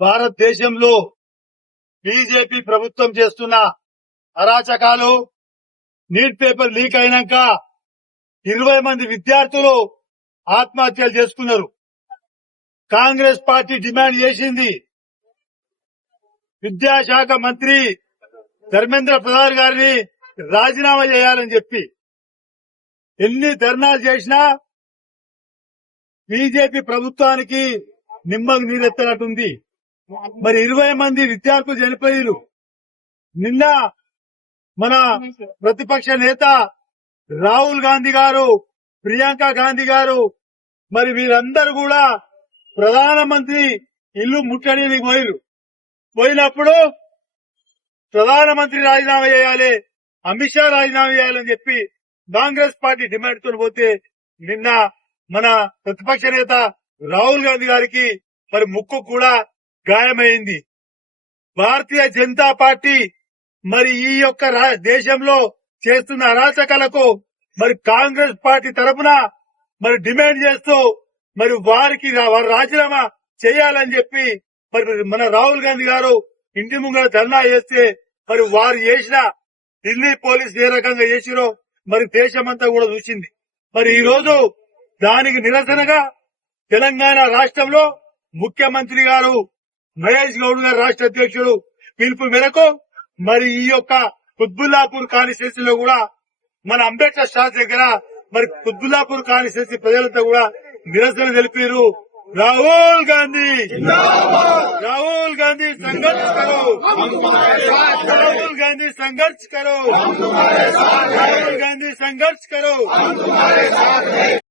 భారతదేశంలో బీజేపీ ప్రభుత్వం చేస్తున్న అరాచకాలు, నీట్ పేపర్ లీక్ అయినాక 20 మంది విద్యార్థులు ఆత్మహత్యలు చేసుకున్నారు. కాంగ్రెస్ పార్టీ డిమాండ్ చేసింది విద్యాశాఖ మంత్రి ధర్మేంద్ర ప్రధాన్ గారిని రాజీనామా చేయాలని చెప్పి. ఎన్ని ధర్నాలు చేసినా బీజేపీ ప్రభుత్వానికి నిమ్మకు నీరెత్తనట్టుంది. మరి 20 మంది విద్యార్థులు చనిపోయారు. నిన్న మన ప్రతిపక్ష నేత రాహుల్ గాంధీ గారు, ప్రియాంక గాంధీ గారు, మరి వీరందరూ కూడా ప్రధానమంత్రి ఇల్లు ముట్టడికి పోయినప్పుడు ప్రధానమంత్రి రాజీనామా చేయాలి, అమిత్ షా రాజీనామా చేయాలని చెప్పి కాంగ్రెస్ పార్టీ డిమాండ్ తో పోతే నిన్న మన ప్రతిపక్ష నేత రాహుల్ గాంధీ గారికి మరి ముక్కు కూడా గాయమైంది. భారతీయ జనతా పార్టీ మరి ఈ యొక్క దేశంలో చేస్తున్న అరాచకాలకు మరి కాంగ్రెస్ పార్టీ తరఫున మరి డిమాండ్ చేస్తూ మరి వారికి రాజీనామా చేయాలని చెప్పి మరి మన రాహుల్ గాంధీ గారు ఇంటి ముంగర ధర్నా చేస్తే మరి వారు చేసిన ఢిల్లీ పోలీసులు ఏ రకంగా చేసిరో మరి దేశమంతా కూడా చూసింది. మరి ఈ రోజు దానికి నిరసనగా తెలంగాణ రాష్ట్రంలో ముఖ్యమంత్రి గారు మహేష్ గౌడ్ గారు రాష్ట్ర అధ్యక్షుడు పిలుపు మేరకు మరి ఈ యొక్క కుత్బుల్లాపూర్ కాన్స్టిట్యూన్సీలో కూడా మన అంబేద్కర్ స్టాచ్యూ దగ్గర మరి కుత్బుల్లాపూర్ కాన్స్టిట్యూన్సీ ప్రజలంతా కూడా నిరసన తెలిపారు. రాహుల్ గాంధీ సంఘర్ష కరో, రాహుల్ గాంధీ సంఘర్ష కరో, రాహుల్ గాంధీ సంఘర్ష కరో.